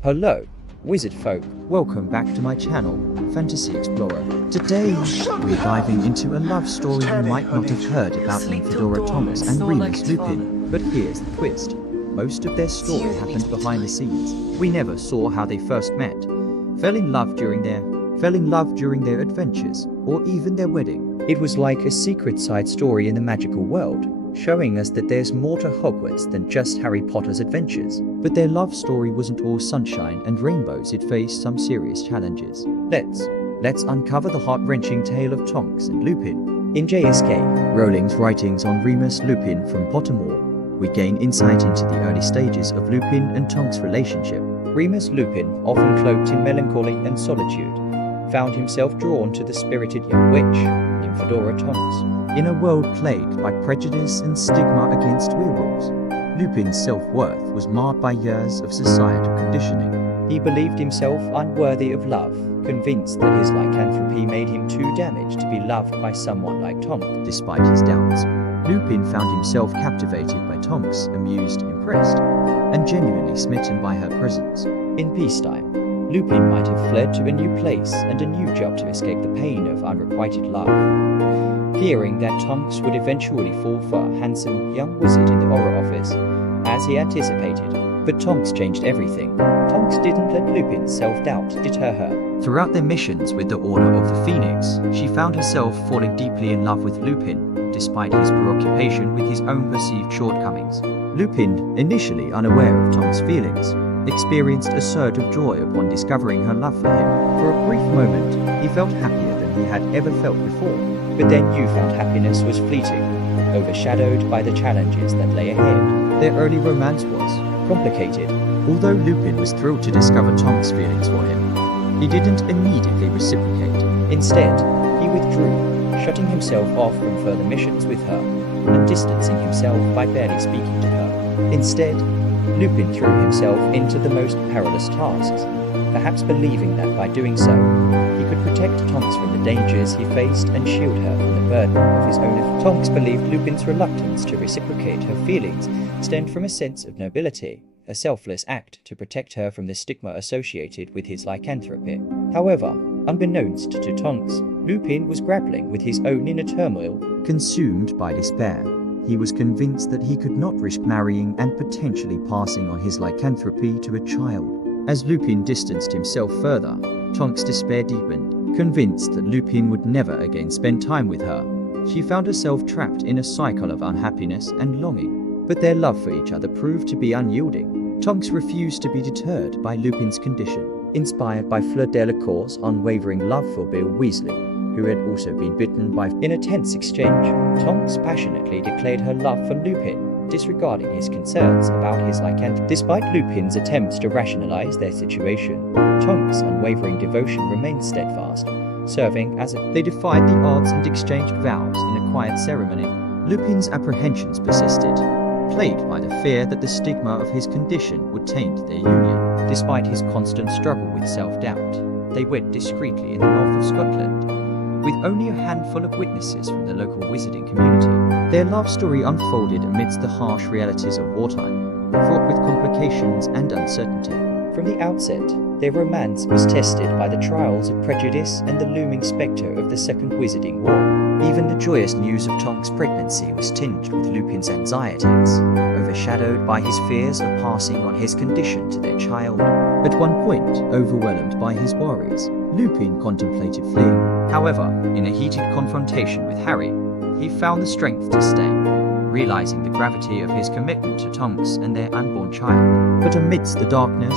Hello, wizard folk. Welcome back to my channel, Fantasy Explorer. Today, we're diving into a love story you might not have heard about Nymphadora Tonks and Remus Lupin. But here's the twist. Most of their story happened behind the scenes. We never saw how they first met, fell in love during their adventures, or even their wedding. It was like a secret side story in the magical world, showing us that there's more to Hogwarts than just Harry Potter's adventures. But their love story wasn't all sunshine and rainbows. It faced some serious challenges. Let's uncover the heart-wrenching tale of Tonks and Lupin. In JSK, Rowling's writings on Remus Lupin from Pottermore, we gain insight into the early stages of Lupin and Tonks' relationship. Remus Lupin, often cloaked in melancholy and solitude, found himself drawn to the spirited young witch, Nymphadora Tonks. In a world plagued by prejudice and stigma against werewolves, Lupin's self-worth was marred by years of societal conditioning. He believed himself unworthy of love, convinced that his lycanthropy made him too damaged to be loved by someone like Tonks. Despite his doubts, Lupin found himself captivated by Tonks, amused, impressed, and genuinely smitten by her presence. In peacetime, Lupin might have fled to a new place and a new job to escape the pain of unrequited love, fearing that Tonks would eventually fall for a handsome young wizard in the Auror office, as he anticipated. But Tonks changed everything. Tonks didn't let Lupin's self-doubt deter her. Throughout their missions with the Order of the Phoenix, she found herself falling deeply in love with Lupin, despite his preoccupation with his own perceived shortcomings. Lupin, initially unaware of Tonks' feelings, experienced a surge of joy upon discovering her love for him. For a brief moment, he felt happier than he had ever felt before. But their newfound happiness was fleeting, overshadowed by the challenges that lay ahead. Their early romance was complicated. Although Lupin was thrilled to discover Tonks' feelings for him, he didn't immediately reciprocate. Instead, he withdrew, shutting himself off from further missions with her, and distancing himself by barely speaking to her. Instead, Lupin threw himself into the most perilous tasks, perhaps believing that by doing so, he could protect Tonks from the dangers he faced and shield her from the burden of his own. Tonks believed Lupin's reluctance to reciprocate her feelings stemmed from a sense of nobility, a selfless act to protect her from the stigma associated with his lycanthropy. However, unbeknownst to Tonks, Lupin was grappling with his own inner turmoil. Consumed by despair, he was convinced that he could not risk marrying and potentially passing on his lycanthropy to a child. As Lupin distanced himself further, Tonks' despair deepened. Convinced that Lupin would never again spend time with her, she found herself trapped in a cycle of unhappiness and longing. But their love for each other proved to be unyielding. Tonks refused to be deterred by Lupin's condition. Inspired by Fleur Delacour's unwavering love for Bill Weasley, who had also been bitten by. In a tense exchange, Tonks passionately declared her love for Lupin, disregarding his concerns about his lycanthropy. Despite Lupin's attempts to rationalize their situation, Tonks' unwavering devotion remained steadfast, serving as a. They defied the odds and exchanged vows in a quiet ceremony. Lupin's apprehensions persisted, plagued by the fear that the stigma of his condition would taint their union. Despite his constant struggle with self-doubt, they wed discreetly in the north of Scotland, with only a handful of witnesses from the local wizarding community. Their love story unfolded amidst the harsh realities of wartime, fraught with complications and uncertainty. From the outset, their romance was tested by the trials of prejudice and the looming spectre of the Second Wizarding War. Even the joyous news of Tonks' pregnancy was tinged with Lupin's anxieties, overshadowed by his fears of passing on his condition to their child. At one point, overwhelmed by his worries, Lupin contemplated fleeing. However, in a heated confrontation with Harry, he found the strength to stay, realizing the gravity of his commitment to Tonks and their unborn child. But amidst the darkness,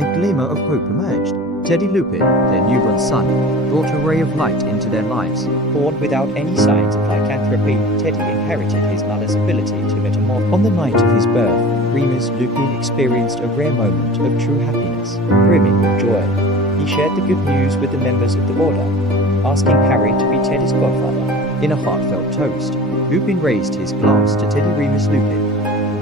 a glimmer of hope emerged. Teddy Lupin, their newborn son, brought a ray of light into their lives. Born without any signs of lycanthropy, Teddy inherited his mother's ability to metamorph. On the night of his birth, Remus Lupin experienced a rare moment of true happiness. Brimming with joy, he shared the good news with the members of the Order, asking Harry to be Teddy's godfather. In a heartfelt toast, Lupin raised his glass to Teddy Remus Lupin,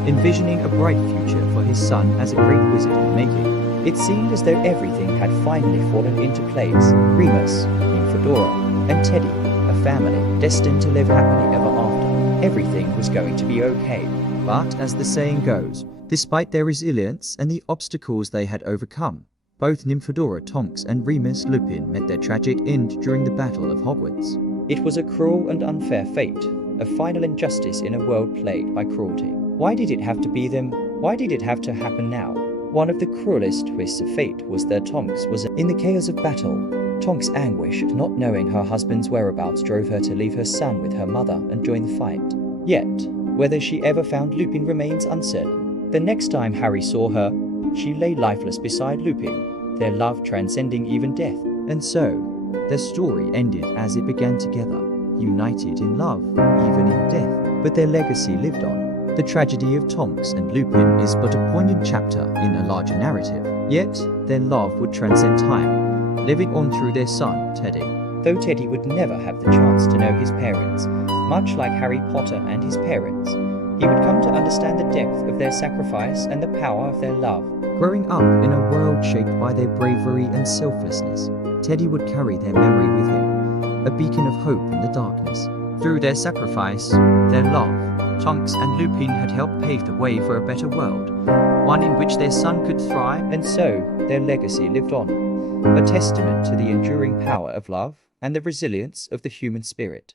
envisioning a bright future for his son as a great wizard in the making. It seemed as though everything had finally fallen into place. Remus, Nymphadora, and Teddy, a family destined to live happily ever after. Everything was going to be okay. But as the saying goes, Despite their resilience and the obstacles they had overcome, both Nymphadora Tonks and Remus Lupin met their tragic end during the Battle of Hogwarts. It was a cruel and unfair fate, a final injustice in a world plagued by cruelty. Why did it have to be them? Why did it have to happen now? One of the cruelest twists of fate was that Tonks was in the chaos of battle. Tonks' anguish at not knowing her husband's whereabouts drove her to leave her son with her mother and join the fight. Yet, whether she ever found Lupin remains uncertain. The next time Harry saw her, she lay lifeless beside Lupin, their love transcending even death. And so, their story ended as it began together, united in love, even in death. But their legacy lived on. The tragedy of Tonks and Lupin is but a poignant chapter in a larger narrative. Yet, their love would transcend time, living on through their son, Teddy. Though Teddy would never have the chance to know his parents, much like Harry Potter and his parents, he would come to understand the depth of their sacrifice and the power of their love. Growing up in a world shaped by their bravery and selflessness, Teddy would carry their memory with him, a beacon of hope in the darkness. Through their sacrifice, their love, Tonks and Lupin had helped pave the way for a better world, one in which their son could thrive. And so, their legacy lived on, a testament to the enduring power of love and the resilience of the human spirit.